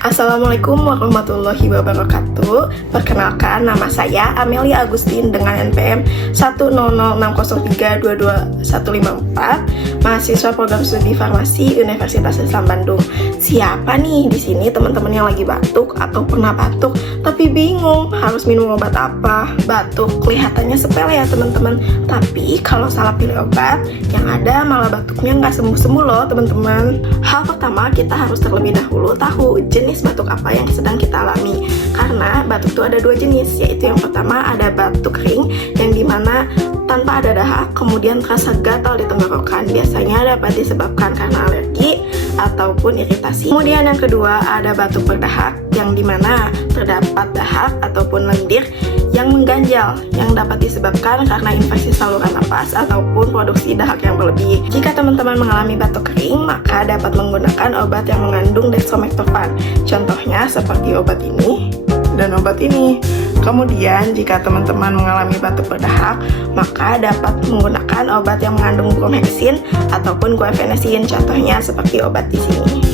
Assalamualaikum warahmatullahi wabarakatuh. Perkenalkan, nama saya Amelia Agustin dengan NPM 10060322154, mahasiswa program studi farmasi Universitas Islam Bandung. Siapa nih di sini teman-teman yang lagi batuk atau pernah batuk tapi bingung harus minum obat apa? Batuk kelihatannya sepele ya teman-teman, tapi kalau salah pilih obat, yang ada malah batuknya nggak sembuh-sembuh loh teman-teman. Hal pertama, kita harus terlebih dahulu tahu jenis batuk apa yang sedang kita alami, karena batuk itu ada dua jenis, yaitu yang pertama ada batuk kering yang dimana tanpa ada dahak, kemudian terasa gatal di tenggorokan, biasanya dapat disebabkan karena alergi ataupun iritasi. Kemudian yang kedua ada batuk berdahak yang dimana terdapat dahak ataupun lendir yang mengganjal yang dapat disebabkan karena infeksi saluran napas ataupun produksi dahak yang berlebih. Jika teman-teman mengalami batuk kering, maka dapat menggunakan obat yang mengandung dextromethorphan. Contohnya seperti obat ini dan obat ini. Kemudian jika teman-teman mengalami batuk berdahak, maka dapat menggunakan obat yang mengandung bromhexin ataupun guaifenesin. Contohnya seperti obat di sini.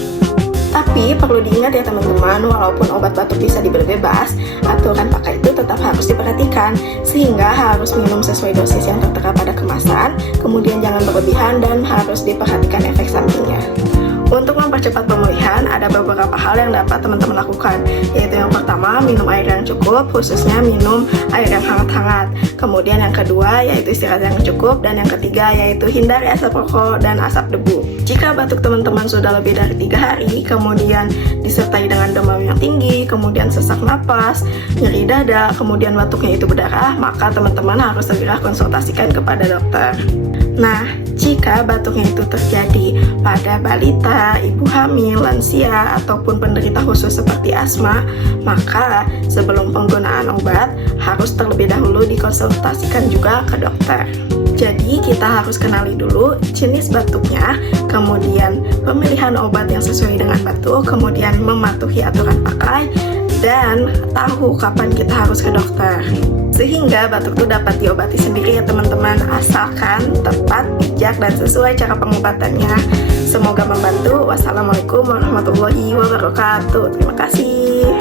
Tapi perlu diingat ya teman-teman, walaupun obat batuk bisa dibeli bebas, aturan pakai itu tetap harus diperhatikan, sehingga harus minum sesuai dosis yang tertera pada kemasan, kemudian jangan berlebihan dan harus diperhatikan efek sampingnya. Untuk mempercepat pemulihan, ada beberapa hal yang dapat teman-teman lakukan, yaitu yang pertama, minum air yang cukup, khususnya minum air yang hangat-hangat. Kemudian yang kedua, yaitu istirahat yang cukup, dan yang ketiga, yaitu hindari asap rokok dan asap debu. Jika batuk teman-teman sudah lebih dari 3 hari, kemudian disertai dengan demam yang tinggi, kemudian sesak napas, nyeri dada, kemudian batuknya itu berdarah, maka teman-teman harus segera konsultasikan kepada dokter. Nah, jika batuknya itu terjadi pada balita, ibu hamil, lansia, ataupun penderita khusus seperti asma, maka sebelum penggunaan obat harus terlebih dahulu dikonsultasikan juga ke dokter. Jadi kita harus kenali dulu jenis batuknya, kemudian pemilihan obat yang sesuai dengan batuk, kemudian mematuhi aturan pakai, dan tahu kapan kita harus ke dokter. Sehingga batuk itu dapat diobati sendiri ya teman-teman, asalkan tepat, bijak, dan sesuai cara pengobatannya. Semoga membantu. Wassalamualaikum warahmatullahi wabarakatuh. Terima kasih.